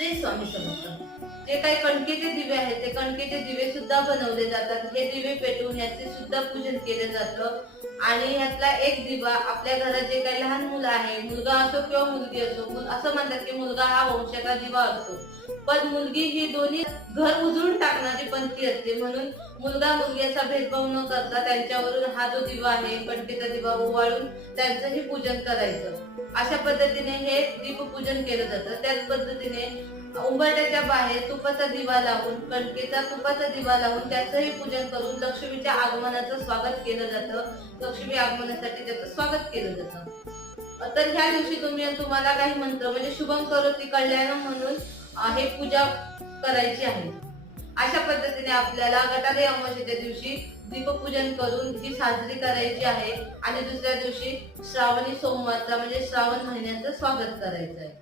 श्री स्वामी समर्थ. जे काही कणकेचे दिवे आहेत ते कणकेचे दिवे सुद्धा बनवले जातात. हे दिवे पेटवून याचे सुद्धा पूजन केलं जातं. आणि ह्यातला एक दिवा आपल्या घरात जे काही लहान मुलं आहे, मुलगा असो किंवा मुलगी असो, असं म्हणतात की मुलगा हा वंशाचा दिवा असतो, पण मुलगी ही दोन्ही घर उजळून टाकणारी पंथी असते. म्हणून मुलगा मुलगी असा भेदभाव न करता त्यांच्यावरून हा जो दिवा आहे कणकेचा दिवा ओवाळून त्यांचंही पूजन करायचं. अशा पद्धतीने हे दीपपूजन केलं जातं. त्याच पद्धतीने उंबरठ्याच्या बाहेर तुपाचा दिवा लावून, कणकेचा तुपाचा दिवा लावून त्याचंही पूजन करून लक्ष्मीच्या आगमनाचं स्वागत केलं जातं. लक्ष्मी आगमनासाठी त्याचं स्वागत केलं जातं. तर ह्या दिवशी तुम्हाला काही मंत्र म्हणजे शुभम करोति कल्याणम म्हणून हे पूजा करायची आहे. अशा पद्धतीने आपल्याला गटारी अमावस्येच्या दिवशी दीपपूजन करून ही साजरी करायची आहे आणि दुसऱ्या दिवशी श्रावणी सोमवारचा म्हणजे श्रावण महिन्याचं स्वागत करायचं आहे.